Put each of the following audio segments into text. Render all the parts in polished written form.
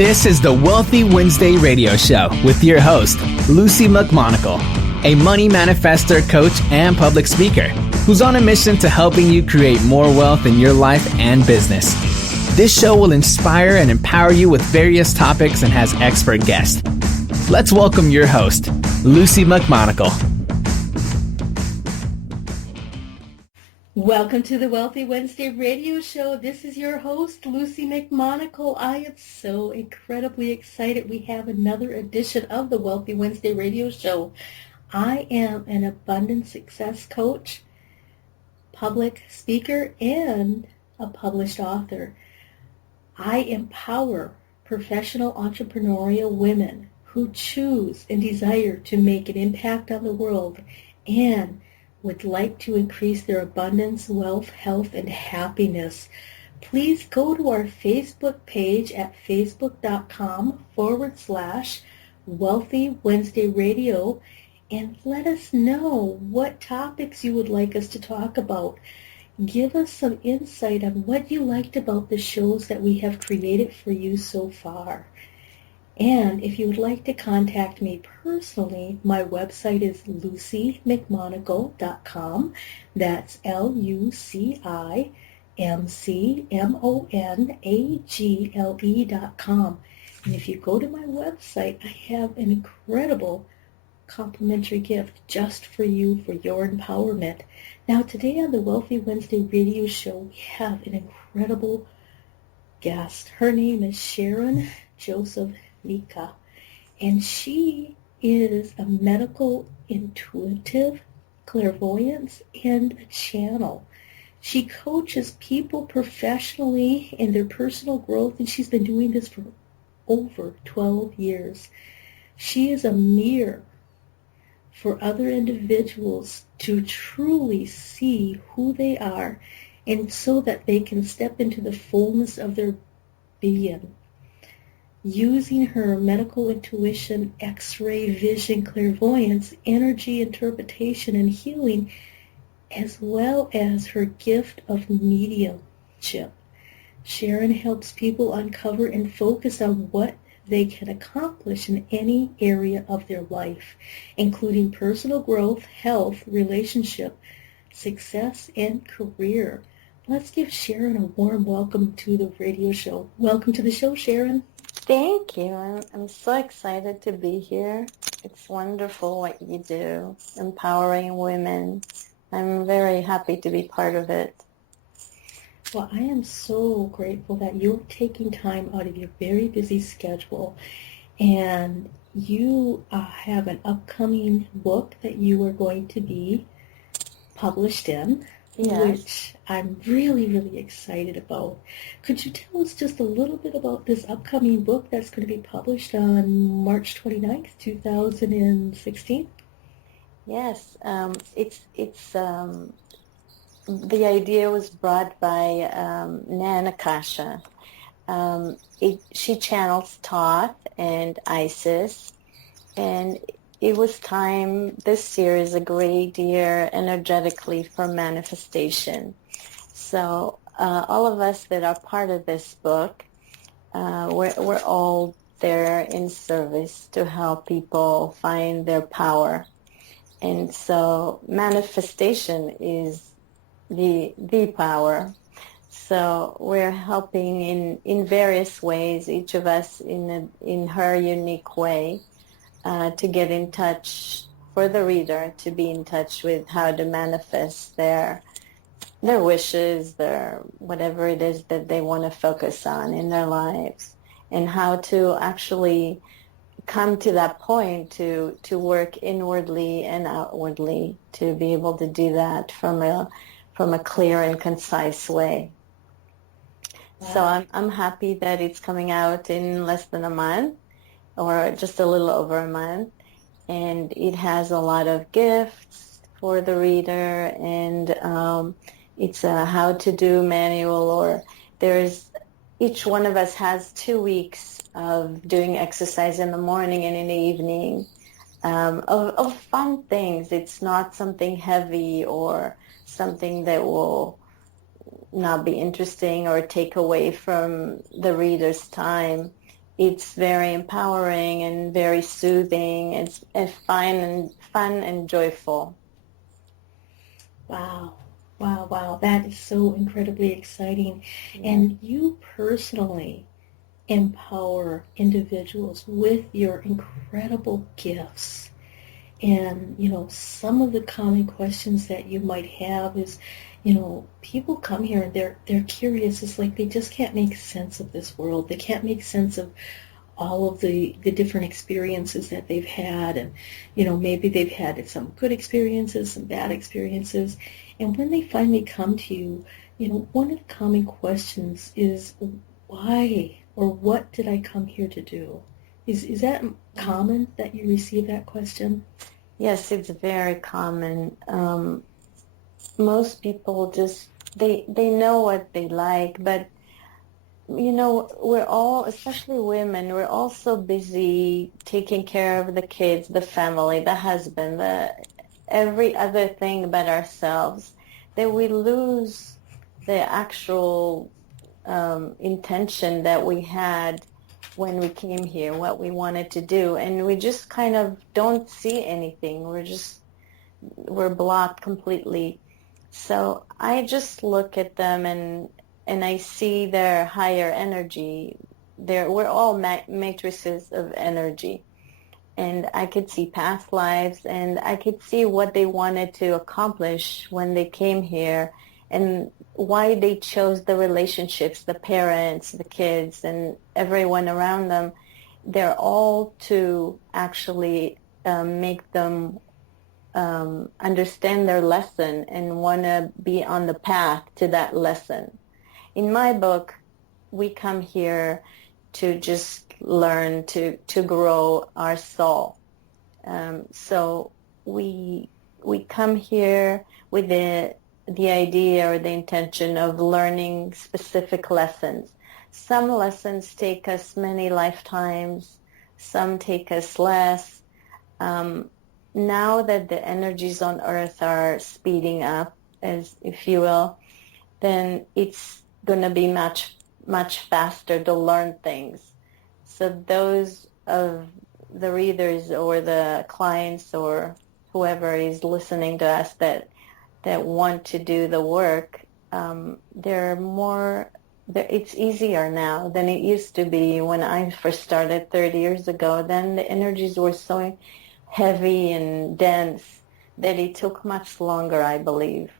This is the Wealthy Wednesday radio show with your host, Lucy McMonagle, a money manifestor, coach, and public speaker who's on a mission to helping you create more wealth in your life and business. This show will inspire and empower you with various topics and has expert guests. Let's welcome your host, Lucy McMonagle. Welcome to the Wealthy Wednesday radio show. This is your host, Lucy McMonagle. I am so incredibly excited. We have another edition of the Wealthy Wednesday radio show. I am an abundance success coach, public speaker, and a published author. I empower professional entrepreneurial women who choose and desire to make an impact on the world and would like to increase their abundance, wealth, health, and happiness. Please go to our Facebook page at facebook.com/Wealthy Wednesday Radio and let us know what topics you would like us to talk about. Give us some insight on what you liked about the shows that we have created for you so far. And if you would like to contact me personally, my website is lucymcmonagle.com. That's LucyMcmonagle.com. And if you go to my website, I have an incredible complimentary gift just for you for your empowerment. Now, today on the Wealthy Wednesday radio show, we have an incredible guest. Her name is Sharon Joseph-Nitka, and she is a medical intuitive, clairvoyance, and a channel. She coaches people professionally in their personal growth, and she's been doing this for over 12 years. She is a mirror for other individuals to truly see who they are, and so that they can step into the fullness of their being. Using her medical intuition, xray vision, clairvoyance, energy interpretation, and healing, as well as her gift of mediumship, Sharon helps people uncover and focus on what they can accomplish in any area of their life, including personal growth, health, relationship, success, and career. Let's give Sharon a warm welcome to the radio show. Welcome to the show, Sharon. Thank you. I'm so excited to be here. It's wonderful what you do, empowering women. I'm very happy to be part of it. Well, I am so grateful that you're taking time out of your very busy schedule, and you have an upcoming book that you are going to be published in, Yes. which I'm really, really excited about. Could you tell us just a little bit about this upcoming book that's going to be published on March 29th, 2016? Yes. The idea was brought by Nana Kasha. She channels Thoth and Isis, and it was time this year is a great year energetically for manifestation. So all of us that are part of this book, we're all there in service to help people find their power. And so manifestation is the power. So we're helping in various ways, each of us in her unique way, to get in touch, for the reader to be in touch with how to manifest their wishes, their whatever it is that they want to focus on in their lives, and how to actually come to that point to work inwardly and outwardly, to be able to do that from a clear and concise way. Wow. So I'm happy that it's coming out in less than a month, or just a little over a month, and it has a lot of gifts for the reader, and it's a how-to-do manual, or each one of us has 2 weeks of doing exercise in the morning and in the evening, of fun things. It's not something heavy or something that will not be interesting or take away from the reader's time. it's very empowering and very soothing. It's fun and joyful. Wow. Wow, wow. That is so incredibly exciting. And you personally empower individuals with your incredible gifts. And, some of the common questions that you might have is, people come here and they're curious. It's like they just can't make sense of this world. They can't make sense of all of the different experiences that they've had. And, maybe they've had some good experiences, some bad experiences. And when they finally come to you, one of the common questions is, why or what did I come here to do? Is that common that you receive that question? Yes, it's very common. Most people just, they know what they like, but, we're all, especially women, we're all so busy taking care of the kids, the family, the husband, every other thing but ourselves, that we lose the actual intention that we had when we came here, what we wanted to do, and we just kind of don't see anything. We're blocked completely. So I just look at them and I see their higher energy. We're all matrices of energy, and I could see past lives, and I could see what they wanted to accomplish when they came here, and why they chose the relationships, the parents, the kids, and everyone around them. They're all to actually make them understand their lesson and want to be on the path to that lesson. In my book, we come here to just learn, to grow our soul. So we come here with the idea or the intention of learning specific lessons. Some lessons take us many lifetimes, some take us less. Now that the energies on Earth are speeding up, as if you will, then it's going to be much, much faster to learn things. So those of the readers or the clients or whoever is listening to us that want to do the work, it's easier now than it used to be when I first started 30 years ago. Then the energies were so heavy and dense that it took much longer, I believe.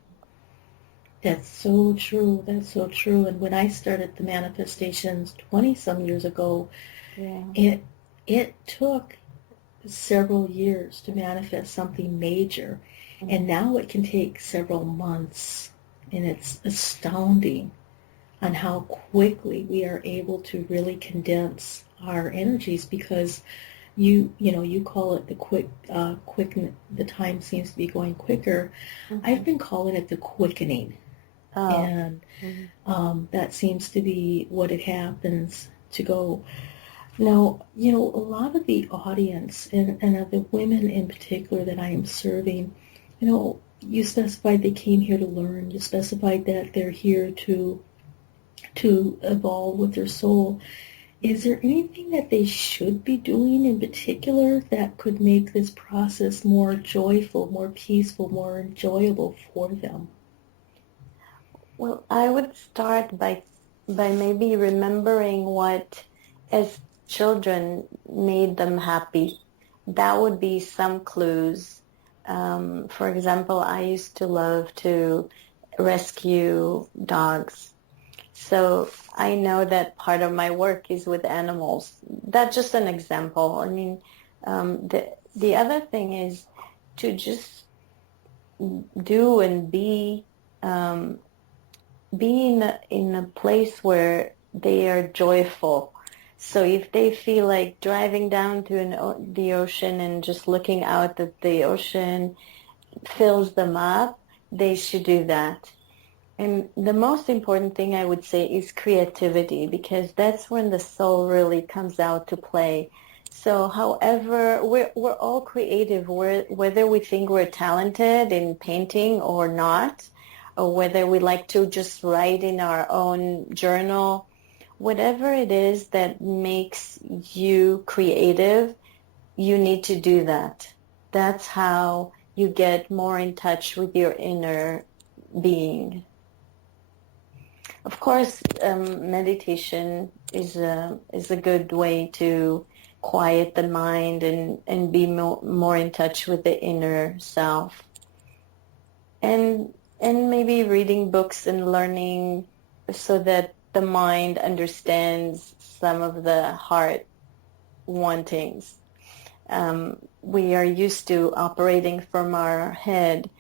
That's so true. That's so true. And when I started the manifestations 20-some years ago, it took several years to manifest something major. And now it can take several months. And it's astounding on how quickly we are able to really condense our energies, because you call it the time seems to be going quicker. I've been calling it the quickening. And that seems to be what it happens to go. Now, a lot of the audience and the women in particular that I am serving, you specified they came here to learn. You specified that they're here to evolve with their soul. Is there anything that they should be doing in particular that could make this process more joyful, more peaceful, more enjoyable for them? Well, I would start by maybe remembering what, as children, made them happy. That would be some clues. For example, I used to love to rescue dogs. So I know that part of my work is with animals. That's just an example. I mean, the other thing is to just do and be in a place where they are joyful. So if they feel like driving down to the ocean and just looking out at the ocean fills them up, they should do that. And the most important thing I would say is creativity, because that's when the soul really comes out to play. So however, we're all creative, whether we think we're talented in painting or not, or whether we like to just write in our own journal, whatever it is that makes you creative, you need to do that. That's how you get more in touch with your inner being. Of course, meditation is a good way to quiet the mind and be more in touch with the inner self. And maybe reading books and learning so that the mind understands some of the heart wantings. We are used to operating from our head,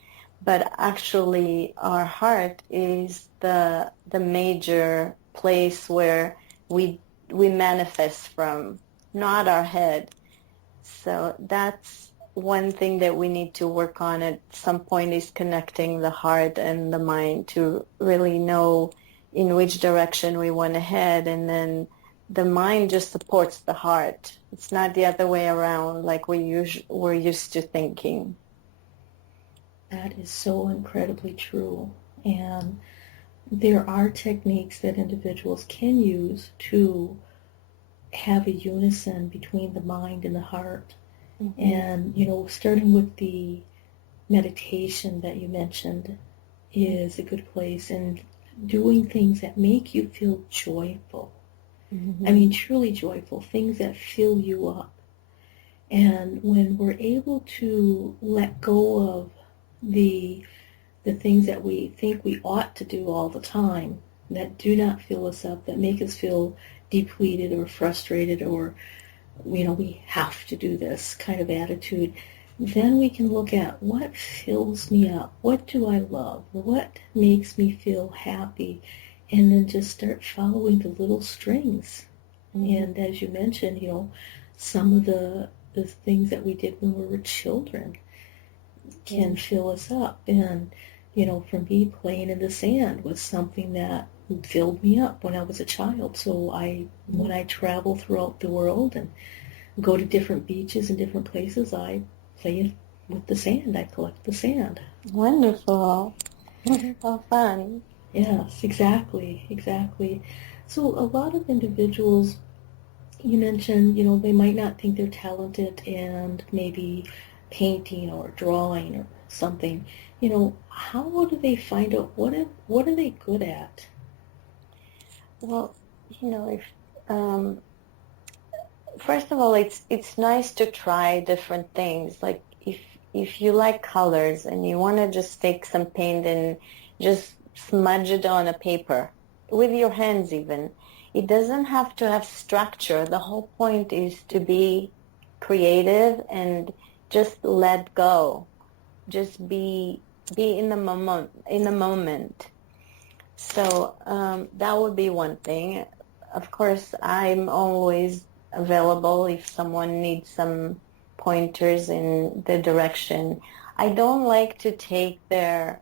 but actually our heart is the major place where we manifest from, not our head. So that's one thing that we need to work on at some point, is connecting the heart and the mind to really know in which direction we want to head, and then the mind just supports the heart. It's not the other way around like we're used to thinking. That is so incredibly true. And there are techniques that individuals can use to have a unison between the mind and the heart. Mm-hmm. And, starting with the meditation that you mentioned is a good place, and doing things that make you feel joyful. Mm-hmm. I mean, truly joyful, things that fill you up. And when we're able to let go of the things that we think we ought to do all the time, that do not fill us up, that make us feel depleted or frustrated, or, we have to do this kind of attitude, then we can look at what fills me up, what do I love, what makes me feel happy, and then just start following the little strings. Mm-hmm. And as you mentioned, some of the things that we did when we were children can fill us up. And, for me, playing in the sand was something that filled me up when I was a child. So when I travel throughout the world and go to different beaches and different places, I play with the sand. I collect the sand. Wonderful. How fun. Yes, exactly. So a lot of individuals, you mentioned, they might not think they're talented and maybe painting or drawing or something. How do they find out what are they good at? Well, if first of all, it's nice to try different things. Like if you like colors and you want to just take some paint and just smudge it on a paper with your hands even. It doesn't have to have structure. The whole point is to be creative and just let go. Just be in the moment. So that would be one thing. Of course, I'm always available if someone needs some pointers in the direction. I don't like to take their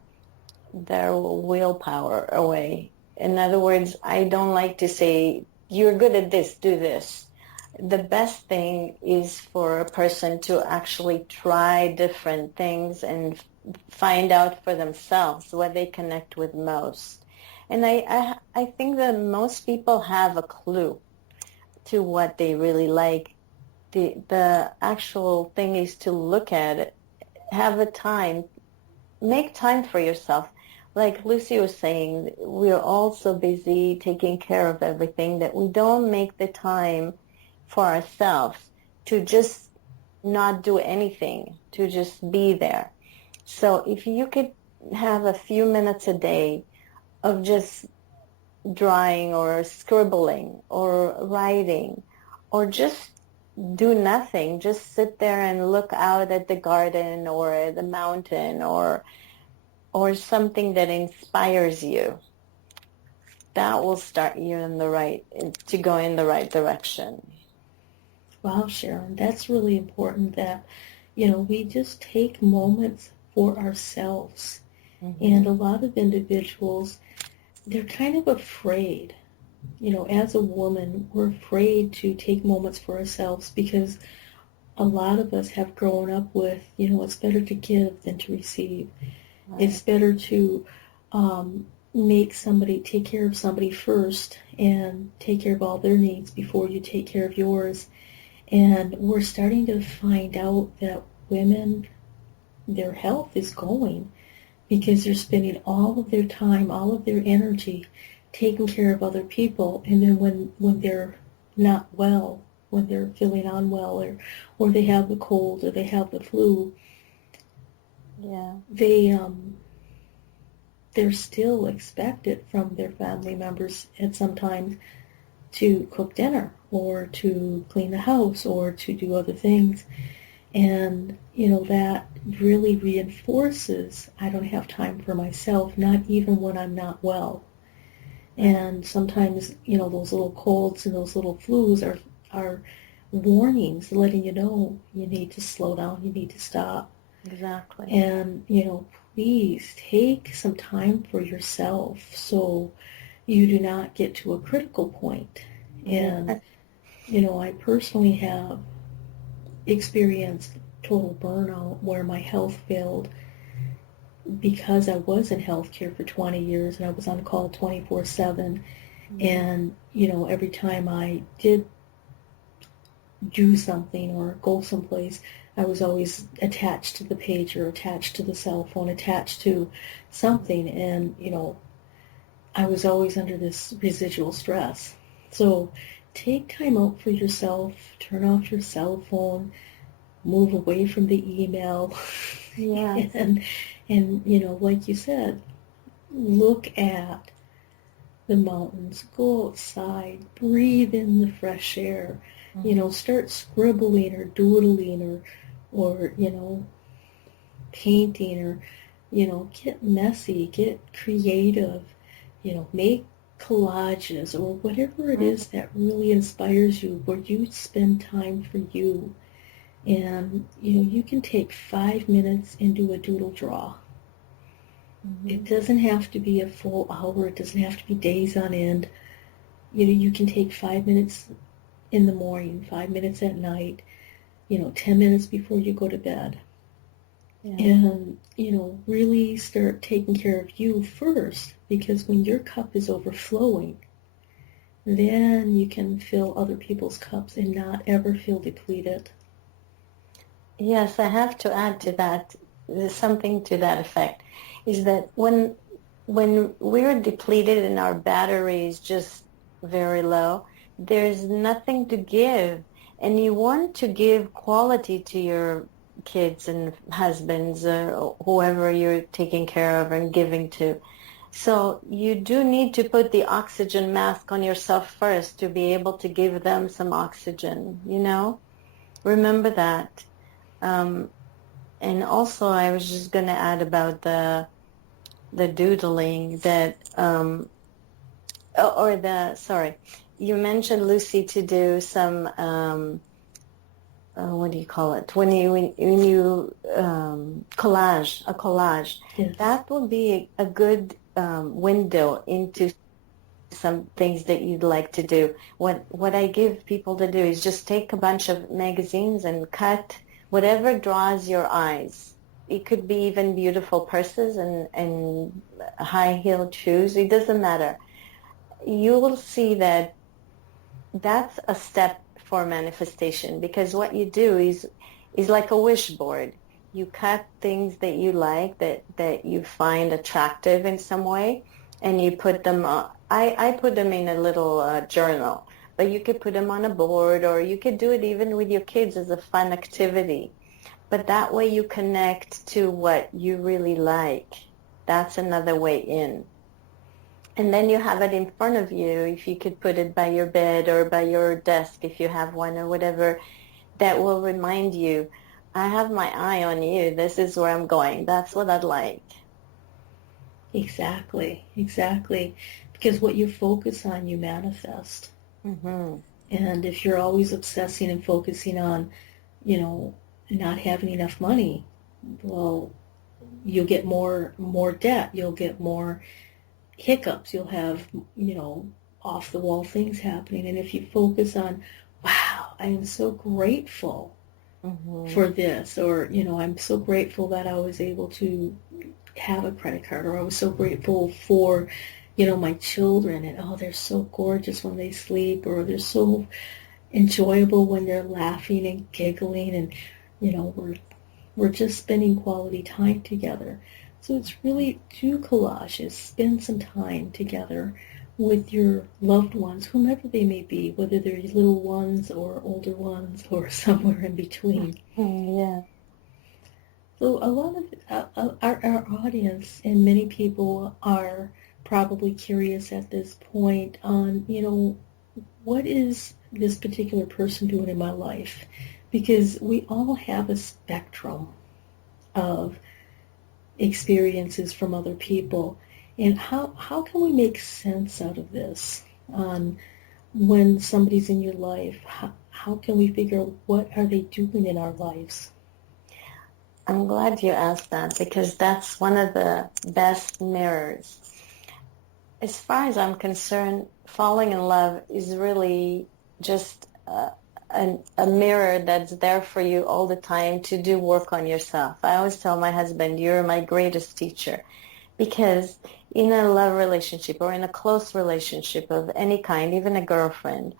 willpower away. In other words, I don't like to say, you're good at this, do this. The best thing is for a person to actually try different things and find out for themselves what they connect with most. And I think that most people have a clue to what they really like. The actual thing is to look at it, have a time, make time for yourself. Like Lucy was saying, we're all so busy taking care of everything that we don't make the time for ourselves to just not do anything, to just be there. So if you could have a few minutes a day of just drawing or scribbling or writing, or just do nothing, just sit there and look out at the garden or the mountain or something that inspires you, that will start you to go in the right direction. Wow, Sharon, that's really important that, we just take moments for ourselves. Mm-hmm. And a lot of individuals, they're kind of afraid. As a woman, we're afraid to take moments for ourselves because a lot of us have grown up with, it's better to give than to receive. Right. It's better to take care of somebody first and take care of all their needs before you take care of yours. And we're starting to find out that women, their health is going because they're spending all of their time, all of their energy taking care of other people. And then when they're not well, when they're feeling unwell, or they have the cold or they have the flu, they're still expected from their family members at sometimes to cook dinner or to clean the house or to do other things. And, that really reinforces I don't have time for myself, not even when I'm not well. And sometimes, those little colds and those little flus are warnings letting you know you need to slow down, you need to stop. Exactly. And, please take some time for yourself so you do not get to a critical point. And, I personally have experienced total burnout where my health failed because I was in healthcare for 20 years and I was on call 24/7. And, every time I did do something or go someplace, I was always attached to the pager, attached to the cell phone, attached to something. And, I was always under this residual stress. So take time out for yourself, turn off your cell phone, move away from the email. Yes. and like you said, look at the mountains, go outside, breathe in the fresh air, start scribbling or doodling or painting or, get messy, get creative, make collages or whatever it is that really inspires you, where you spend time for you. And, you can take 5 minutes and do a doodle draw. It doesn't have to be a full hour. It doesn't have to be days on end. You can take 5 minutes in the morning, 5 minutes at night, 10 minutes before you go to bed. Yeah. And, really start taking care of you first, because when your cup is overflowing, then you can fill other people's cups and not ever feel depleted. Yes, I have to add to that, there's something to that effect, is that when we're depleted and our battery is just very low, there's nothing to give. And you want to give quality to your kids and husbands or whoever you're taking care of and giving to. So you do need to put the oxygen mask on yourself first to be able to give them some oxygen, Remember that. And also I was just going to add about the doodling that, you mentioned, Lucy, to do some, what do you call it? When you collage. Yes. That will be a good window into some things that you'd like to do. What I give people to do is just take a bunch of magazines and cut whatever draws your eyes. It could be even beautiful purses and high-heeled shoes. It doesn't matter. You will see that that's a step for manifestation, because what you do is like a wish board. You cut things that you like, that you find attractive in some way, and you put them on. I put them in a little journal, but you could put them on a board, or you could do it even with your kids as a fun activity. But that way you connect to what you really like. That's another way in. And then you have it in front of you. If you could put it by your bed or by your desk, if you have one or whatever, that will remind you, I have my eye on you. This is where I'm going. That's what I'd like. Exactly. Because what you focus on, you manifest. Mm-hmm. And if you're always obsessing and focusing on, not having enough money, well, you'll get more debt. You'll get more hiccups. You'll have, off-the-wall things happening. And if you focus on, wow, I am so grateful for this, or, I'm so grateful that I was able to have a credit card, or I was so grateful for, you know, my children, and oh, they're so gorgeous when they sleep, or they're so enjoyable when they're laughing and giggling, and you know, we're just spending quality time together. So it's really do collages, spend some time together with your loved ones, whomever they may be, whether they're little ones or older ones or somewhere in between. Yeah. So a lot of our audience and many people are probably curious at this point on, you know, what is this particular person doing in my life? Because we all have a spectrum of experiences from other people. And how can we make sense out of this? When somebody's in your life, how can we figure out what are they doing in our lives? I'm glad you asked that, because that's one of the best mirrors. As far as I'm concerned, falling in love is really just a mirror that's there for you all the time to do work on yourself. I always tell my husband, you're my greatest teacher, because in a love relationship or in a close relationship of any kind, even a girlfriend,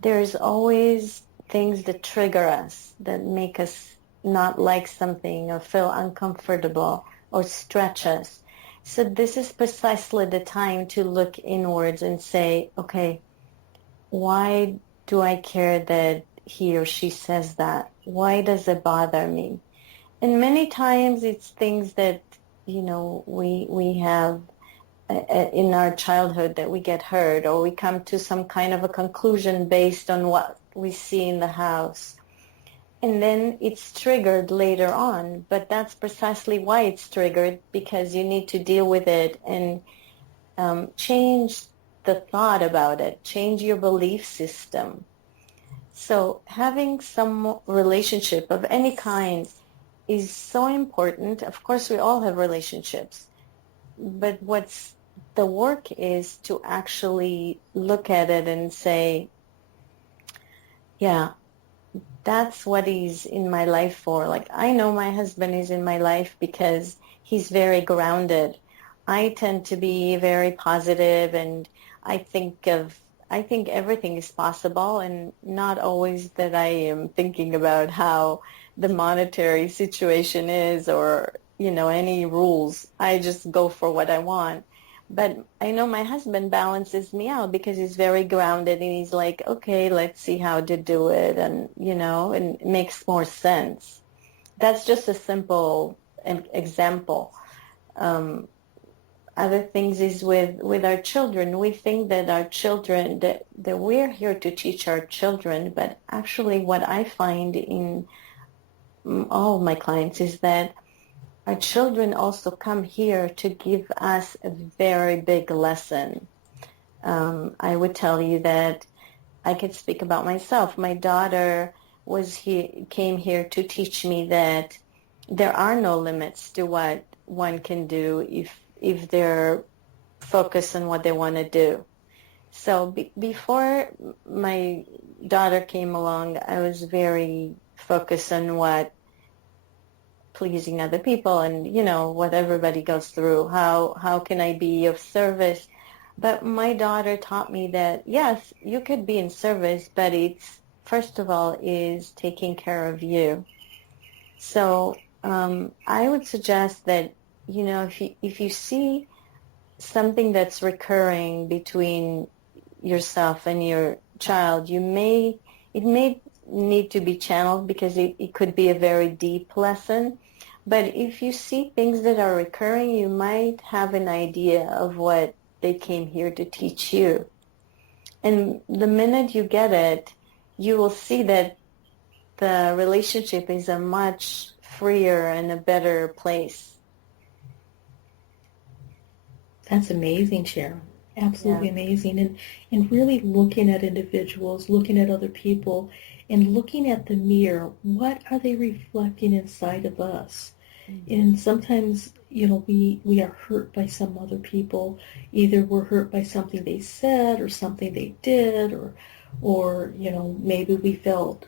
there's always things that trigger us, that make us not like something or feel uncomfortable or stretch us. So this is precisely the time to look inwards and say, okay, why do I care that he or she says that? Why does it bother me? And many times it's things that, you know, we have in our childhood that we get hurt, or we come to some kind of a conclusion based on what we see in the house. And then it's triggered later on, but that's precisely why it's triggered, because you need to deal with it and change the thought about it, change your belief system. So having some relationship of any kind is so important. Of course, we all have relationships, but what's the work is to actually look at it and say, yeah, that's what he's in my life for. Like, I know my husband is in my life because he's very grounded. I tend to be very positive, and I think everything is possible, and not always that I am thinking about how the monetary situation is, or, you know, any rules. I just go for what I want. But I know my husband balances me out because he's very grounded, and he's like, okay, let's see how to do it, and, you know, and it makes more sense. That's just a simple example. Other things is with our children. We think that our children, that we're here to teach our children, but actually what I find in all of my clients is that our children also come here to give us a very big lesson. I would tell you that I could speak about myself. My daughter came here to teach me that there are no limits to what one can do if they're focused on what they want to do. So before my daughter came along, I was very focused on what pleasing other people, and, you know, what everybody goes through. How can I be of service? But my daughter taught me that, yes, you could be in service, but it's, first of all, is taking care of you. So I would suggest that, you know, if you see something that's recurring between yourself and your child, it may need to be channeled, because it could be a very deep lesson. But if you see things that are recurring, you might have an idea of what they came here to teach you. And the minute you get it, you will see that the relationship is a much freer and a better place. That's amazing, Sharon. Absolutely amazing. And really looking at individuals, looking at other people, and looking at the mirror. What are they reflecting inside of us? Mm-hmm. And sometimes, you know, we are hurt by some other people. Either we're hurt by something they said or something they did, or you know, maybe we felt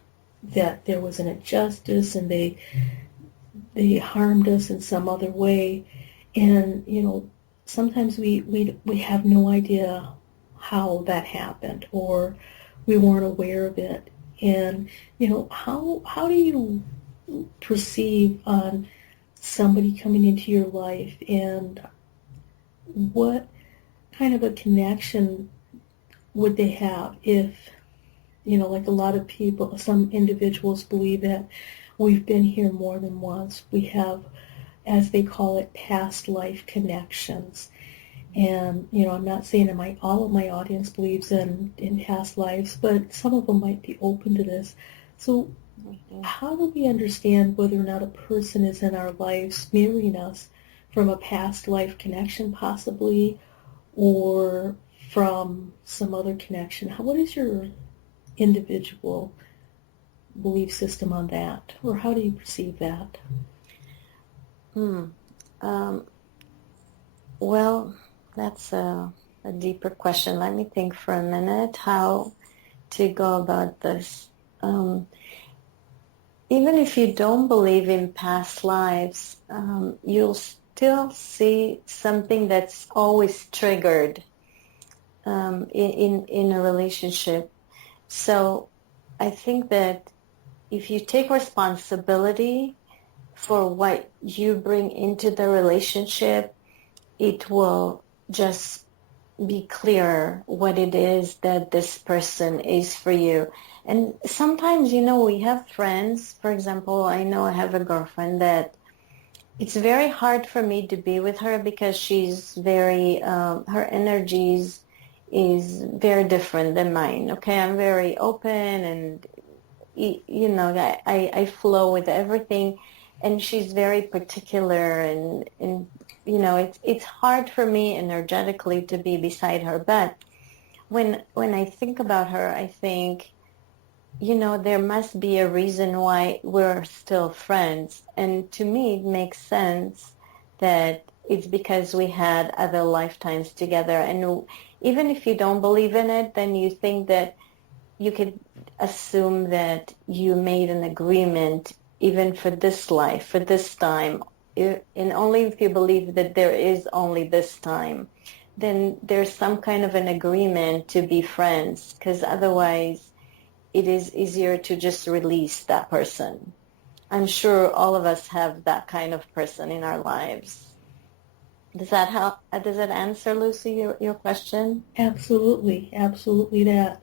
that there was an injustice and they harmed us in some other way. And, sometimes we have no idea how that happened, or we weren't aware of it. And, how do you perceive on somebody coming into your life, and what kind of a connection would they have if, like a lot of people, some individuals believe that we've been here more than once. We have, as they call it, past life connections. And, I'm not saying that all of my audience believes in past lives, but some of them might be open to this. So how do we understand whether or not a person is in our lives mirroring us from a past life connection possibly, or from some other connection? What is your individual belief system on that, or how do you perceive that? Well, that's a deeper question. Let me think for a minute how to go about this. Even if you don't believe in past lives, you'll still see something that's always triggered in a relationship. So I think that if you take responsibility for what you bring into the relationship, it will just be clear what it is that this person is for you. And sometimes, we have friends. For example, I know I have a girlfriend that it's very hard for me to be with her because she's very, her energies is very different than mine. Okay, I'm very open and, I flow with everything. And she's very particular and it's hard for me energetically to be beside her. But when I think about her, I think, there must be a reason why we're still friends. And to me, it makes sense that it's because we had other lifetimes together. And even if you don't believe in it, then you think that you could assume that you made an agreement even for this life, for this time. And only if you believe that there is only this time, then there's some kind of an agreement to be friends, because otherwise it is easier to just release that person. I'm sure all of us have that kind of person in our lives. Does that help? Does that answer, Lucy, your question? Absolutely, absolutely that.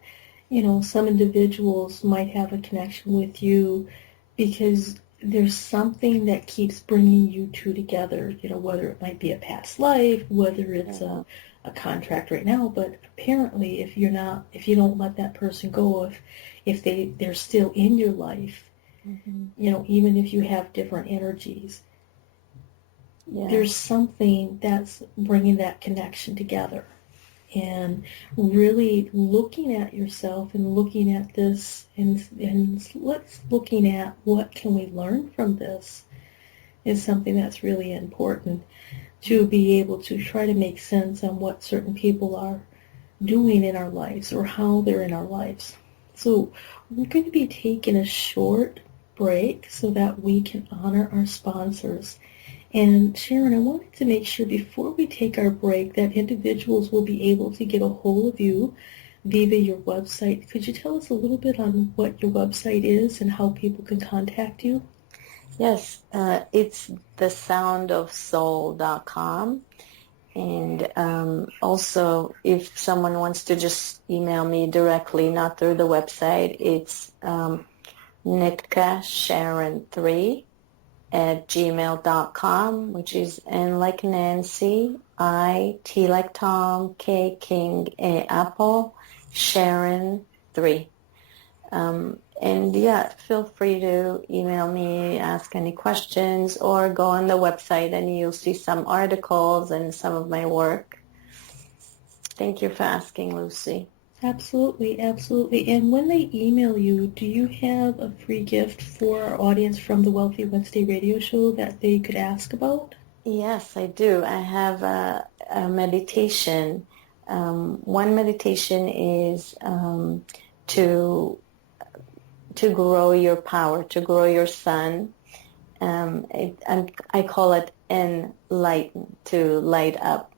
Some individuals might have a connection with you because there's something that keeps bringing you two together, whether it might be a past life, whether it's a contract right now. But apparently, if you don't let that person go, if they're still in your life, even if you have different energies, there's something that's bringing that connection together. And really looking at yourself and looking at this and looking at what can we learn from this is something that's really important, to be able to try to make sense on what certain people are doing in our lives or how they're in our lives. So we're going to be taking a short break so that we can honor our sponsors. And Sharon, I wanted to make sure before we take our break that individuals will be able to get a hold of you via your website. Could you tell us a little bit on what your website is and how people can contact you? Yes, it's thesoundofsoul.com. And also, if someone wants to just email me directly, not through the website, it's Nitka Sharon3 at gmail.com, which is N like Nancy, I, T like Tom, K King, A Apple, Sharon 3. And yeah, feel free to email me, ask any questions, or go on the website and you'll see some articles and some of my work. Thank you for asking, Lucy. Absolutely, absolutely. And when they email you, do you have a free gift for our audience from the Wealthy Wednesday radio show that they could ask about? Yes, I do. I have a meditation. One meditation is to grow your power, to grow your sun. I call it and lighten up.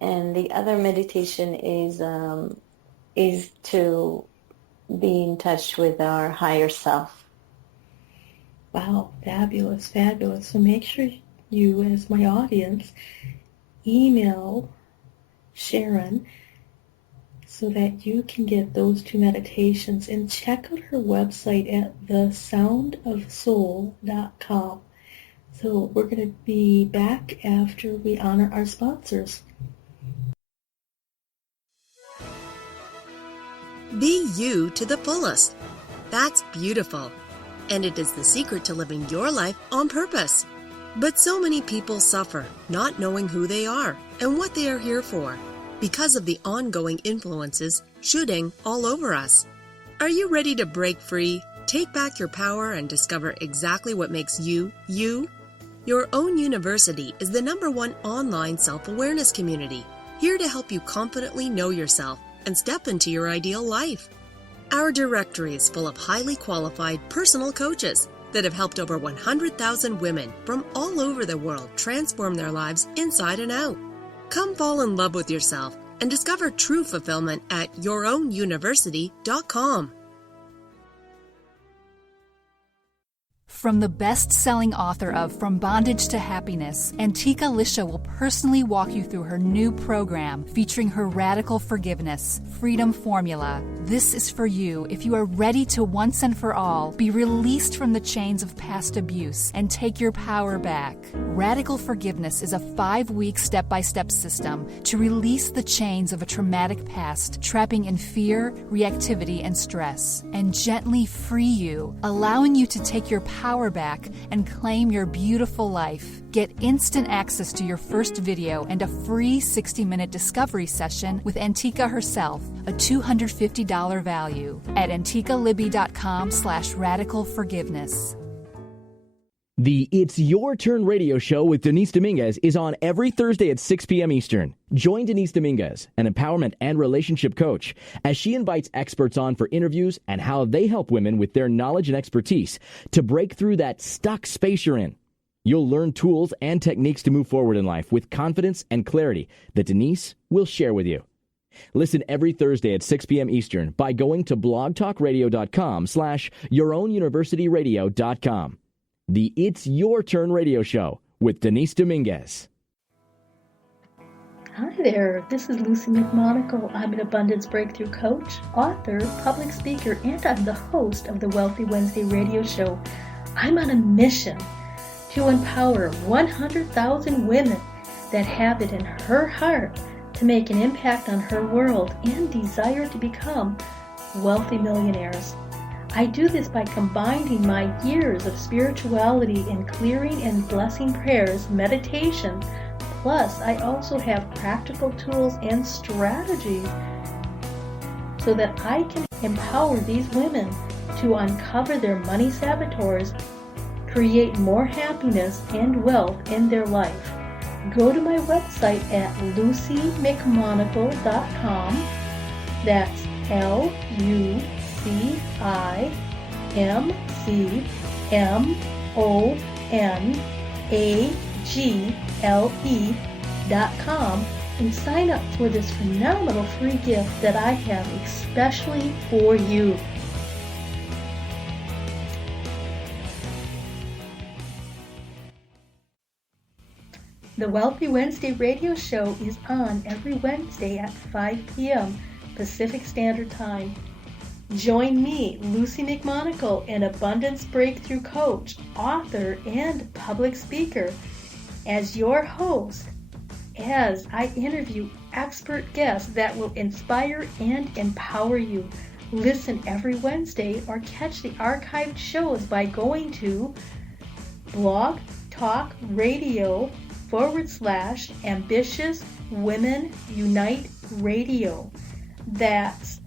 And the other meditation is to be in touch with our higher self. Wow, fabulous, fabulous. So make sure you, as my audience, email Sharon so that you can get those two meditations, and check out her website at thesoundofsoul.com. So we're going to be back after we honor our sponsors. Be you to the fullest. That's beautiful. And it is the secret to living your life on purpose. But so many people suffer not knowing who they are and what they are here for because of the ongoing influences shooting all over us. Are you ready to break free, take back your power, and discover exactly what makes you, you? Your Own University is the #1 online self-awareness community, here to help you confidently know yourself and step into your ideal life. Our directory is full of highly qualified personal coaches that have helped over 100,000 women from all over the world transform their lives inside and out. Come fall in love with yourself and discover true fulfillment at yourownuniversity.com. From the best-selling author of From Bondage to Happiness, Antika Lisha will personally walk you through her new program featuring her Radical Forgiveness Freedom Formula. This is for you if you are ready to once and for all be released from the chains of past abuse and take your power back. Radical Forgiveness is a 5-week step-by-step system to release the chains of a traumatic past, trapping in fear, reactivity, and stress, and gently free you, allowing you to take your power back and claim your beautiful life. Get instant access to your first video and a free 60-minute discovery session with Antika herself, a $250 value, at antikalibby.com/radicalforgiveness. The It's Your Turn radio show with Denise Dominguez is on every Thursday at 6 p.m. Eastern. Join Denise Dominguez, an empowerment and relationship coach, as she invites experts on for interviews and how they help women with their knowledge and expertise to break through that stuck space you're in. You'll learn tools and techniques to move forward in life with confidence and clarity that Denise will share with you. Listen every Thursday at 6 p.m. Eastern by going to blogtalkradio.com/yourownuniversityradio.com. The It's Your Turn radio show with Denise Dominguez. Hi there, this is Lucy McMonagle. I'm an abundance breakthrough coach, author, public speaker, and I'm the host of the Wealthy Wednesday radio show. I'm on a mission to empower 100,000 women that have it in her heart to make an impact on her world and desire to become wealthy millionaires. I do this by combining my years of spirituality in clearing and blessing prayers, meditation, plus I also have practical tools and strategies so that I can empower these women to uncover their money saboteurs, create more happiness and wealth in their life. Go to my website at lucymcmonagle.com. That's LucyMcmonagle.com and sign up for this phenomenal free gift that I have especially for you. The Wealthy Wednesday radio show is on every Wednesday at 5 p.m. Pacific Standard Time. Join me, Lucy McMonagle, an abundance breakthrough coach, author, and public speaker, as your host, as I interview expert guests that will inspire and empower you. Listen every Wednesday or catch the archived shows by going to Blog Talk Radio/Ambitious Women Unite Radio. That's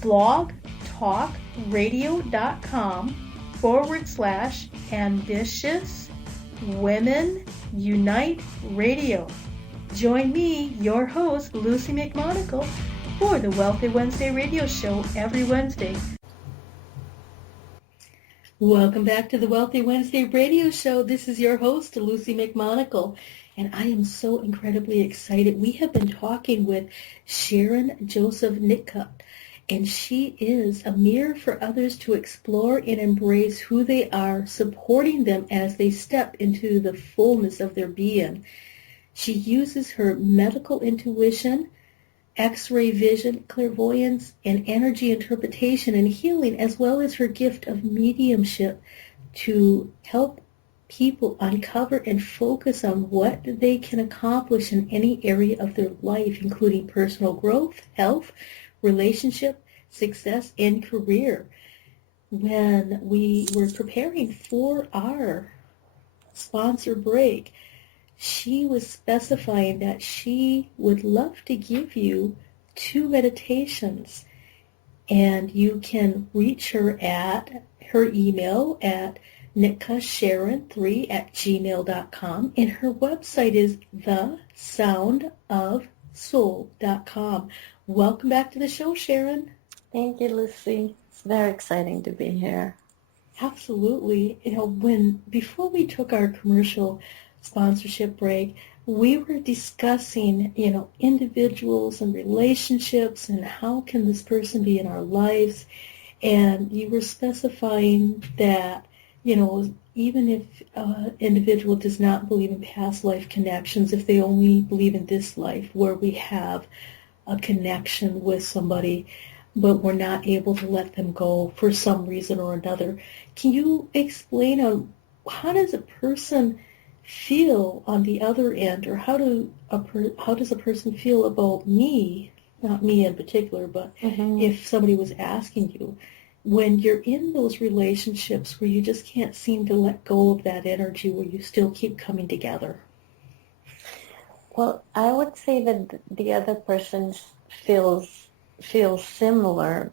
blogtalkradio.com/Ambitious Women Unite Radio. Join me, your host, Lucy McMonagle, for the Wealthy Wednesday radio show every Wednesday. Welcome back to the Wealthy Wednesday radio show. This is your host, Lucy McMonagle, and I am so incredibly excited. We have been talking with Sharon Joseph-Nitka, and she is a mirror for others to explore and embrace who they are, supporting them as they step into the fullness of their being. She uses her medical intuition, X-ray vision, clairvoyance, and energy interpretation and healing, as well as her gift of mediumship, to help people uncover and focus on what they can accomplish in any area of their life, including personal growth, health, relationship, success, and career. When we were preparing for our sponsor break, she was specifying that she would love to give you 2 meditations, and you can reach her at her email at nitkasharon3@gmail.com, and her website is thesoundofsoul.com. Welcome back to the show, Sharon. Thank you, Lucy. It's very exciting to be here. Absolutely. Before we took our commercial sponsorship break, we were discussing, individuals and relationships and how can this person be in our lives. And you were specifying that, even if an individual does not believe in past life connections, if they only believe in this life where we have a connection with somebody, but we're not able to let them go for some reason or another. Can you explain how does a person feel on the other end, or how does a person feel about me, not me in particular, but if somebody was asking you, when you're in those relationships where you just can't seem to let go of that energy, where you still keep coming together? Well, I would say that the other person feels similar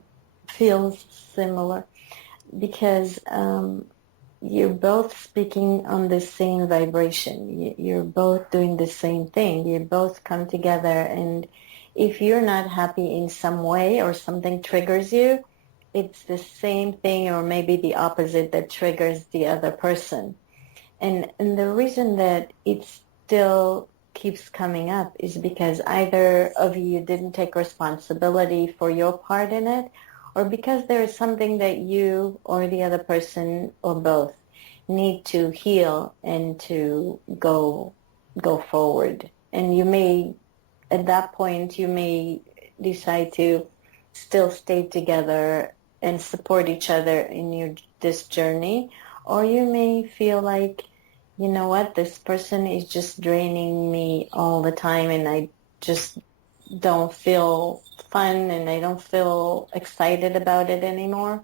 because you're both speaking on the same vibration. You're both doing the same thing. You both come together, and if you're not happy in some way or something triggers you, it's the same thing or maybe the opposite that triggers the other person. And the reason that it still keeps coming up is because either of you didn't take responsibility for your part in it, or because there is something that you or the other person or both need to heal and to go forward. And you may, at that point, you may decide to still stay together and support each other in this journey, or you may feel like, you know what, this person is just draining me all the time and I just don't feel fun and I don't feel excited about it anymore.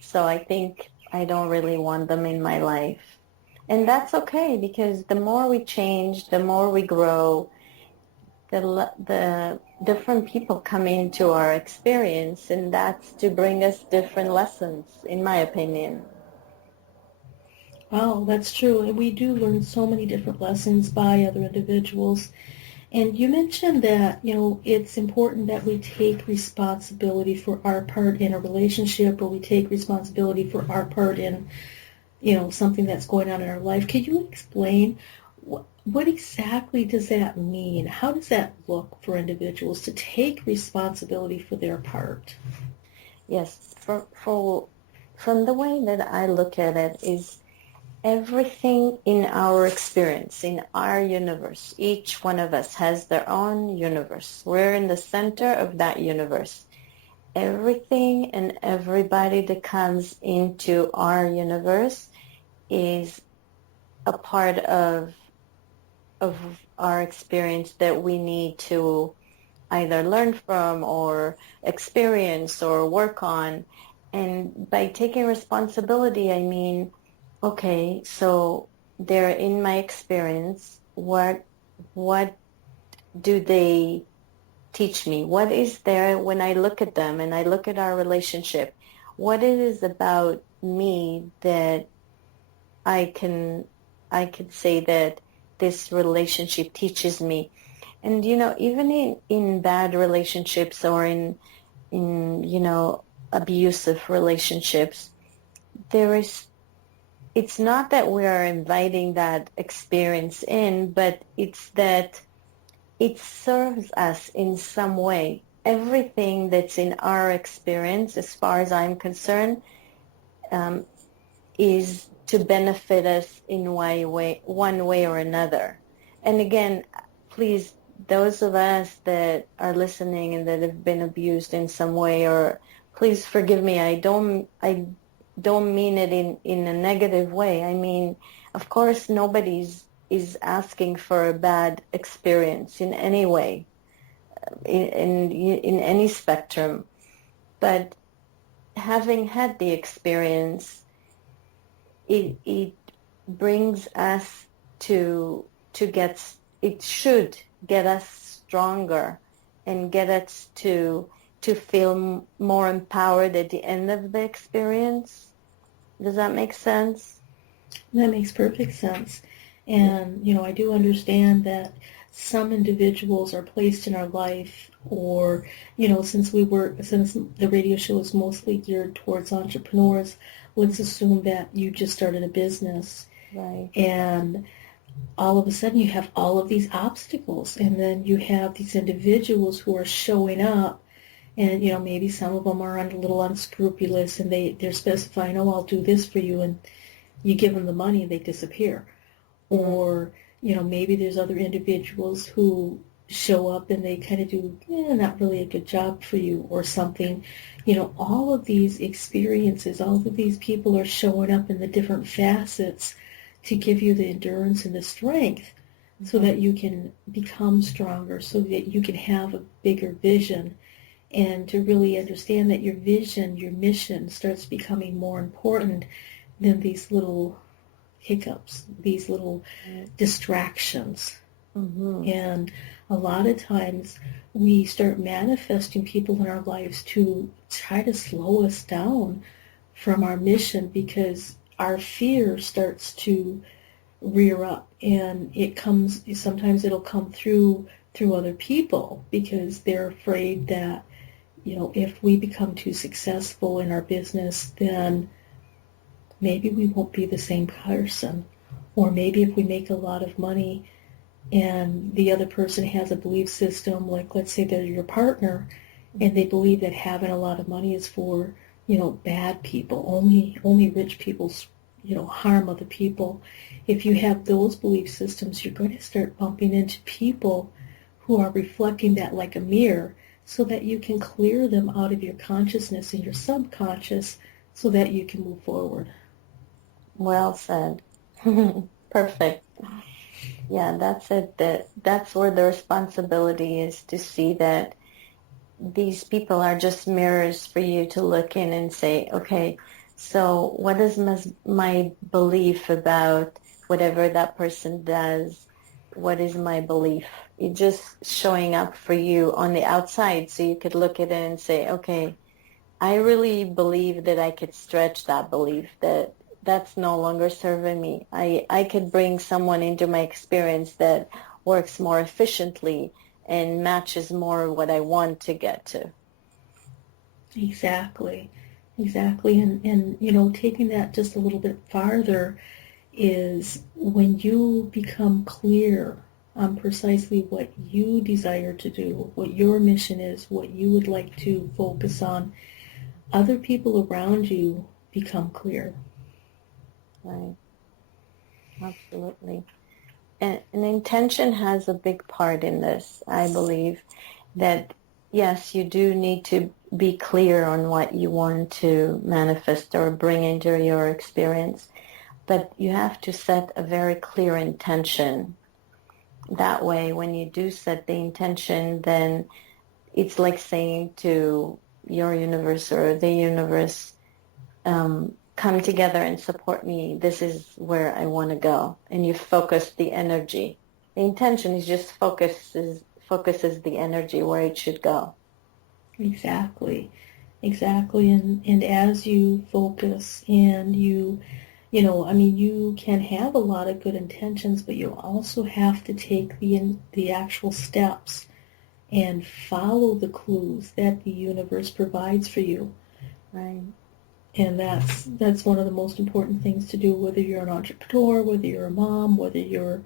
So I think I don't really want them in my life. And that's okay, because the more we change, the more we grow, the different people come into our experience, and that's to bring us different lessons, in my opinion. Oh, that's true. And we do learn so many different lessons by other individuals. And you mentioned that, it's important that we take responsibility for our part in a relationship, or we take responsibility for our part in, something that's going on in our life. Could you explain what exactly does that mean? How does that look for individuals to take responsibility for their part? Yes, from the way that I look at it is, everything in our experience, in our universe, each one of us has their own universe. We're in the center of that universe. Everything and everybody that comes into our universe is a part of our experience that we need to either learn from or experience or work on. And by taking responsibility, I mean, okay, so they're in my experience. What do they teach me? What is there when I look at them and I look at our relationship? What it is about me that I can say that this relationship teaches me? And even in bad relationships or in abusive relationships, there is it's not that we are inviting that experience in, but it's that it serves us in some way. Everything that's in our experience, as far as I'm concerned, is to benefit us in one way or another. And again, please, those of us that are listening and that have been abused in some way, or please forgive me, I don't mean it in a negative way. I mean, of course, nobody's is asking for a bad experience in any way, in any spectrum. But having had the experience, it brings us to get, it should get us stronger and get us to feel more empowered at the end of the experience. Does that make sense? That makes perfect sense. And, I do understand that some individuals are placed in our life, or, since the radio show is mostly geared towards entrepreneurs, let's assume that you just started a business. Right. And all of a sudden you have all of these obstacles, and then you have these individuals who are showing up, and, maybe some of them are a little unscrupulous, and they're specifying, oh, I'll do this for you, and you give them the money and they disappear. Or, maybe there's other individuals who show up and they kind of do not really a good job for you or something. All of these experiences, all of these people are showing up in the different facets to give you the endurance and the strength so that you can become stronger, so that you can have a bigger vision, and to really understand that your vision, your mission starts becoming more important than these little hiccups, these little distractions. And a lot of times we start manifesting people in our lives to try to slow us down from our mission, because our fear starts to rear up, and sometimes it'll come through other people, because they're afraid that, if we become too successful in our business, then maybe we won't be the same person. Or maybe if we make a lot of money and the other person has a belief system, like let's say they're your partner, and they believe that having a lot of money is for, bad people. Only rich people, harm other people. If you have those belief systems, you're going to start bumping into people who are reflecting that like a mirror, so that you can clear them out of your consciousness and your subconscious so that you can move forward. Well said. Perfect. Yeah, that's it. That's where the responsibility is, to see that these people are just mirrors for you to look in and say, okay, so what is my belief about whatever that person does? What is my belief? It's just showing up for you on the outside, so you could look at it and say, okay, I really believe that I could stretch that belief, that's no longer serving me. I could bring someone into my experience that works more efficiently and matches more what I want to get to. Exactly. And taking that just a little bit farther is when you become clear on precisely what you desire to do, what your mission is, what you would like to focus on, other people around you become clear. Right. Absolutely. And intention has a big part in this. I believe that, yes, you do need to be clear on what you want to manifest or bring into your experience, but you have to set a very clear intention. That way, when you do set the intention, then it's like saying to your universe or the universe, come together and support me. This is where I want to go. And you focus the energy. The intention is just focuses the energy where it should go. Exactly. And as you focus and you can have a lot of good intentions, but you also have to take the actual steps and follow the clues that the universe provides for you. Right. And that's one of the most important things to do, whether you're an entrepreneur, whether you're a mom, whether you're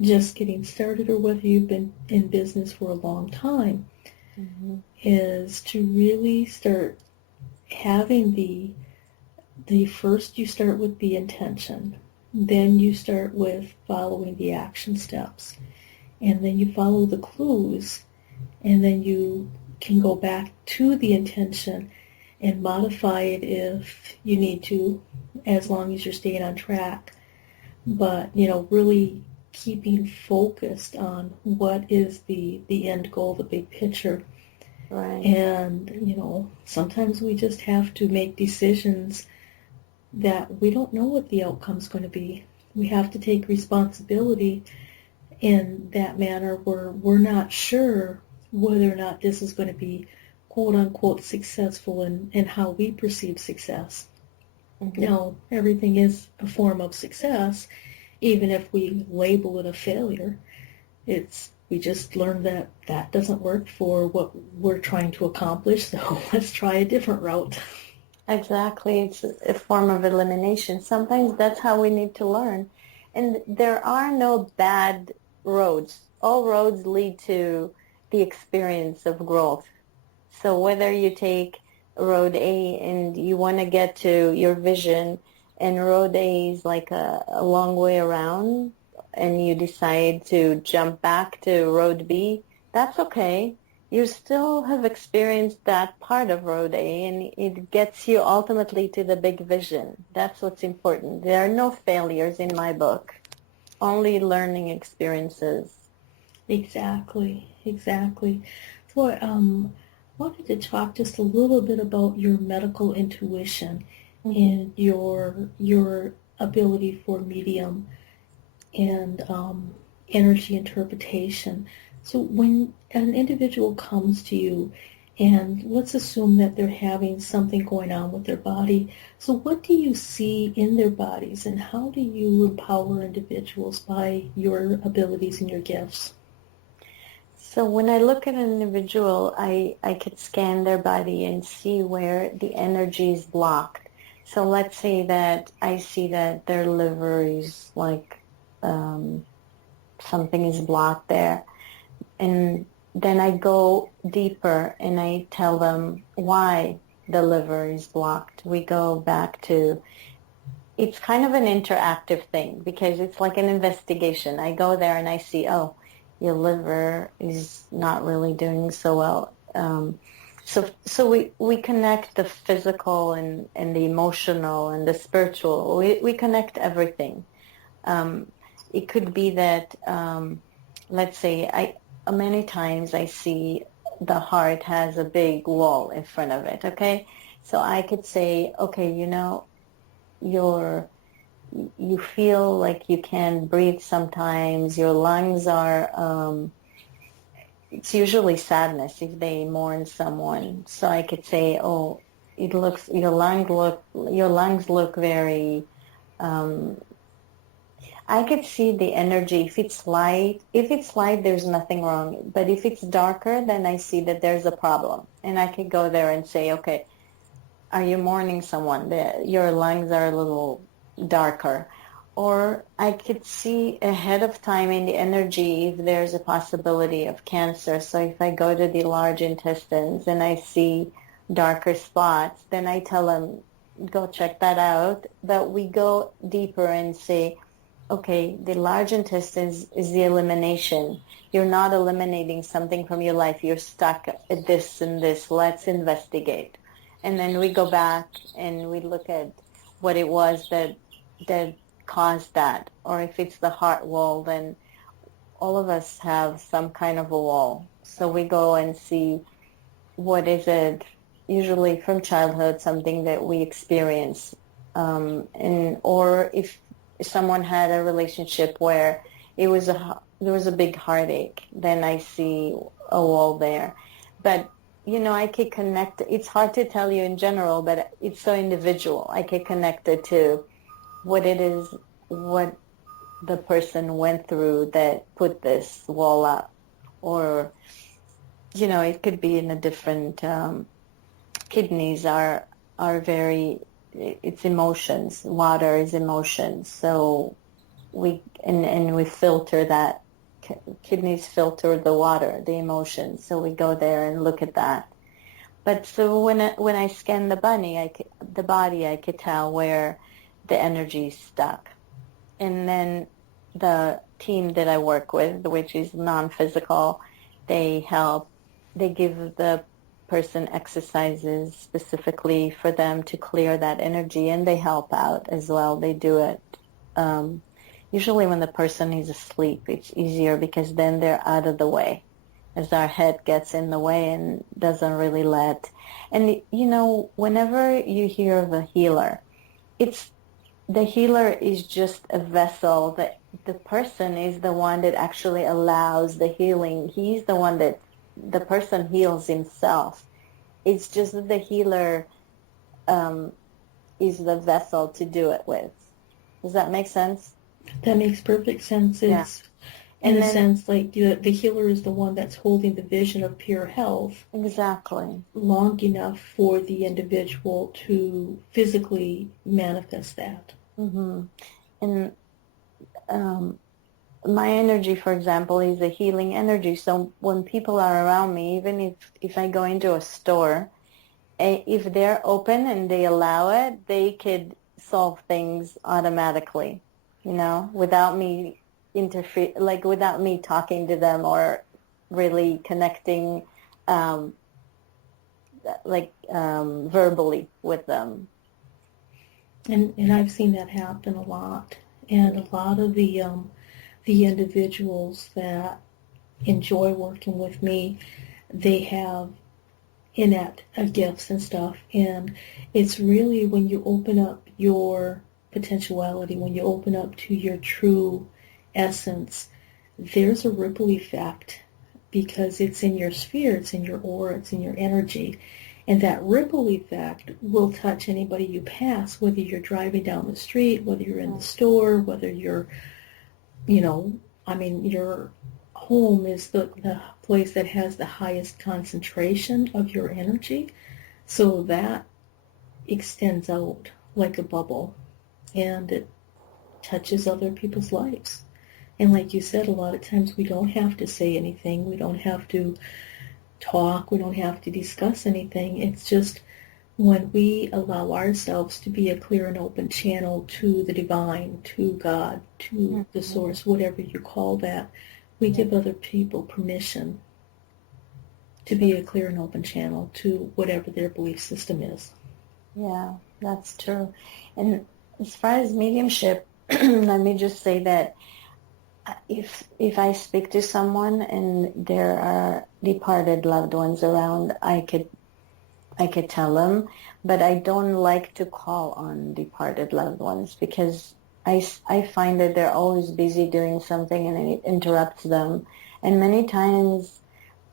just getting started, or whether you've been in business for a long time, is to really start having the first, you start with the intention, then you start with following the action steps, and then you follow the clues, and then you can go back to the intention and modify it if you need to, as long as you're staying on track. But, really keeping focused on what is the end goal, the big picture. Right. And, sometimes we just have to make decisions that we don't know what the outcome's going to be. We have to take responsibility in that manner where we're not sure whether or not this is going to be quote-unquote successful in how we perceive success. Now, everything is a form of success, even if we label it a failure. We just learned that doesn't work for what we're trying to accomplish, so let's try a different route. Exactly. It's a form of elimination. Sometimes that's how we need to learn. And there are no bad roads. All roads lead to the experience of growth. So whether you take road A and you want to get to your vision, and road A is like a long way around, and you decide to jump back to road B, that's okay. You still have experienced that part of road A, and it gets you ultimately to the big vision. That's what's important. There are no failures in my book, only learning experiences. Exactly. So I wanted to talk just a little bit about your medical intuition and your ability for medium and energy interpretation. So when an individual comes to you, and let's assume that they're having something going on with their body, so what do you see in their bodies, and how do you empower individuals by your abilities and your gifts? So when I look at an individual, I could scan their body and see where the energy is blocked. So let's say that I see that their liver is like something is blocked there. And then I go deeper and I tell them why the liver is blocked. We go back to, it's kind of an interactive thing because it's like an investigation. I go there and I see, oh, your liver is not really doing so well. So we connect the physical and the emotional and the spiritual. We connect everything. It could be that, let's say, many times I see the heart has a big wall in front of it, okay? So I could say, okay, you feel like you can't breathe sometimes. Your lungs are, it's usually sadness if they mourn someone. So I could say, oh, your lungs look very, I could see the energy. If it's light, there's nothing wrong. But if it's darker, then I see that there's a problem. And I could go there and say, okay, are you mourning someone? Your lungs are a little darker. Or I could see ahead of time in the energy if there's a possibility of cancer. So if I go to the large intestines and I see darker spots, then I tell them, go check that out. But we go deeper and say, okay, the large intestines is the elimination. You're not eliminating something from your life. You're stuck at this and this. Let's investigate. And then we go back and we look at what it was that caused that. Or if it's the heart wall, then all of us have some kind of a wall. So we go and see what is it, usually from childhood, something that we experience. Or if someone had a relationship where there was a big heartache, then I see a wall there. But I could connect. It's hard to tell you in general, but it's so individual. I could connect it to what it is, what the person went through that put this wall up, or it could be in a different kidneys are very, it's emotions. Water is emotions. So we filter that. Kidneys filter the water, the emotions. So we go there and look at that. But so when I scan the body, I could tell where the energy is stuck. And then the team that I work with, which is non-physical, they give the person exercises specifically for them to clear that energy, and they help out as well. They do it. Usually when the person is asleep, it's easier because then they're out of the way, as our head gets in the way and doesn't really let. And, whenever you hear of a healer, the healer is just a vessel. That the person is the one that actually allows the healing. He's the one that the person heals himself. It's just that the healer is the vessel to do it with. Does that make sense? That makes perfect sense. It's in a sense like the healer is the one that's holding the vision of pure health. Exactly. Long enough for the individual to physically manifest that. Mm-hmm. And my energy, for example, is a healing energy. So when people are around me, even if I go into a store, if they're open and they allow it, they could solve things automatically, without me without me talking to them or really connecting verbally with them. And I've seen that happen a lot. And a lot of the individuals that enjoy working with me, they have innate gifts and stuff. And it's really when you open up your potentiality, when you open up to your true essence, there's a ripple effect because it's in your sphere, it's in your aura, it's in your energy. And that ripple effect will touch anybody you pass, whether you're driving down the street, whether you're in the store, whether you're, your home is the place that has the highest concentration of your energy. So that extends out like a bubble, and it touches other people's lives. And like you said, a lot of times we don't have to say anything. We don't have to talk. We don't have to discuss anything. It's just when we allow ourselves to be a clear and open channel to the divine, to God, to the source, whatever you call that, we give other people permission to be a clear and open channel to whatever their belief system is. Yeah, that's true. And as far as mediumship, let me just say that if I speak to someone and there are departed loved ones around, I could tell them, but I don't like to call on departed loved ones because I find that they're always busy doing something and it interrupts them. And many times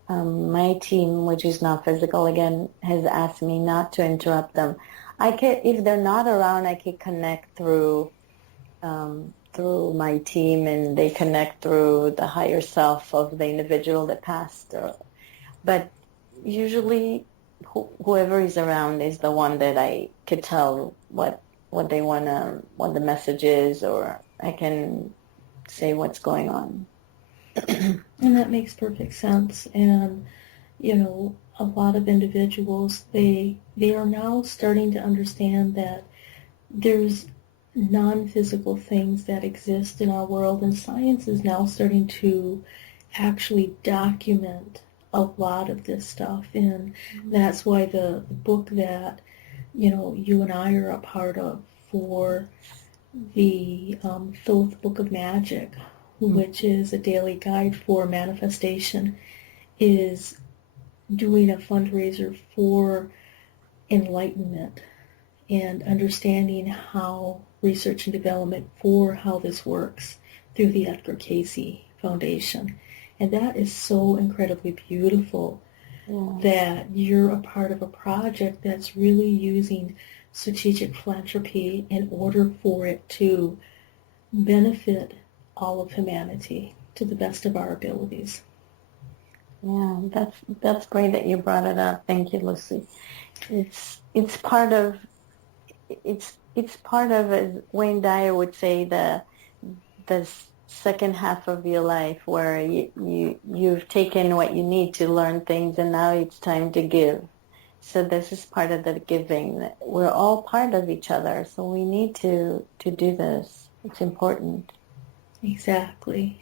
my team, which is not physical again, has asked me not to interrupt them. If they're not around, I can connect through my team, and they connect through the higher self of the individual that passed. But usually, whoever is around is the one that I could tell what they what the message is, or I can say what's going on. And that makes perfect sense. And a lot of individuals, they are now starting to understand that there's non-physical things that exist in our world, and science is now starting to actually document a lot of this stuff. And that's why the book that you and I are a part of for the Thoth Book of Magic, which is a daily guide for manifestation, is doing a fundraiser for enlightenment and understanding how research and development for how this works through the Edgar Cayce Foundation. And that is so incredibly beautiful that you're a part of a project that's really using strategic philanthropy in order for it to benefit all of humanity to the best of our abilities. That's great that you brought it up. Thank you, Lucy. It's part of, as Wayne Dyer would say, the second half of your life, where you've taken what you need to learn things, and now it's time to give. So this is part of the giving. We're all part of each other, so we need to do this. It's important. Exactly.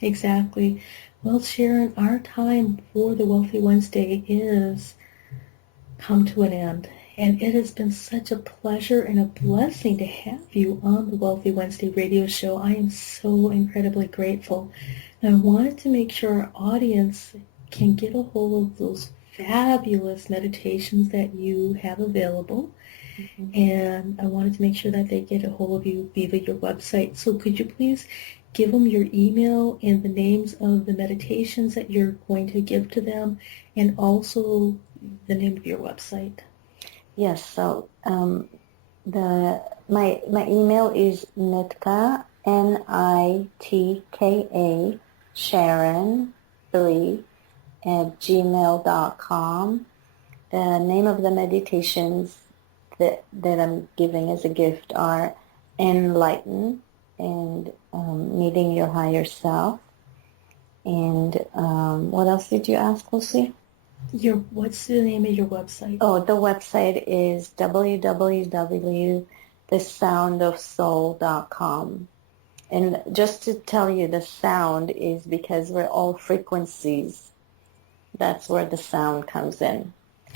Well, Sharon, our time for the Wealthy Wednesday is come to an end. And it has been such a pleasure and a blessing to have you on the Wealthy Wednesday radio show. I am so incredibly grateful. And I wanted to make sure our audience can get a hold of those fabulous meditations that you have available. Mm-hmm. And I wanted to make sure that they get a hold of you via your website. So could you please give them your email and the names of the meditations that you're going to give to them, and also the name of your website? Yes, so my email is Nitka, Nitka, Sharon3 @gmail.com. The name of the meditations that I'm giving as a gift are Enlighten and Meeting Your Higher Self. And what else did you ask, Lucy? What's the name of your website? Oh, the website is www.thesoundofsoul.com. And just to tell you, the sound is because we're all frequencies. That's where the sound comes in.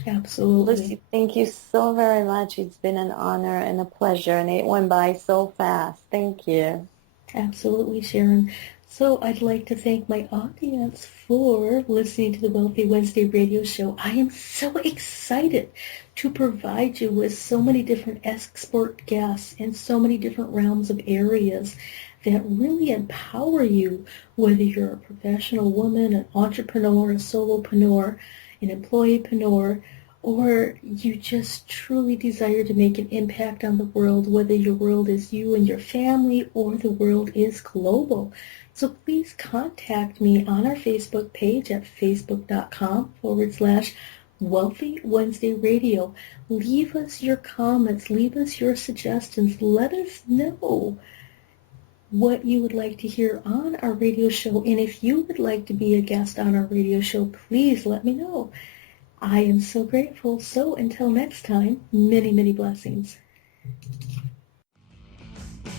Absolutely. Lucy, thank you so very much. It's been an honor and a pleasure, and it went by so fast. Thank you. Absolutely, Sharon. So I'd like to thank my audience for listening to the Wealthy Wednesday radio show. I am so excited to provide you with so many different expert guests in so many different realms of areas that really empower you, whether you're a professional woman, an entrepreneur, a solopreneur, an employeepreneur, or you just truly desire to make an impact on the world, whether your world is you and your family or the world is global. So please contact me on our Facebook page at facebook.com/Wealthy Wednesday Radio. Leave us your comments, leave us your suggestions, let us know what you would like to hear on our radio show. And if you would like to be a guest on our radio show, please let me know. I am so grateful. So until next time, many, many blessings.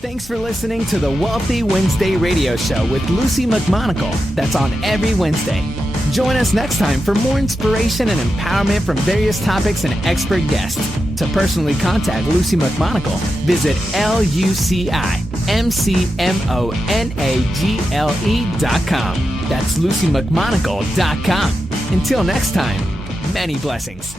Thanks for listening to the Wealthy Wednesday radio show with Lucy McMonagle. That's on every Wednesday. Join us next time for more inspiration and empowerment from various topics and expert guests. To personally contact Lucy McMonagle, visit LucyMcMonagle.com. That's LucyMcMonagle.com. Until next time, many blessings.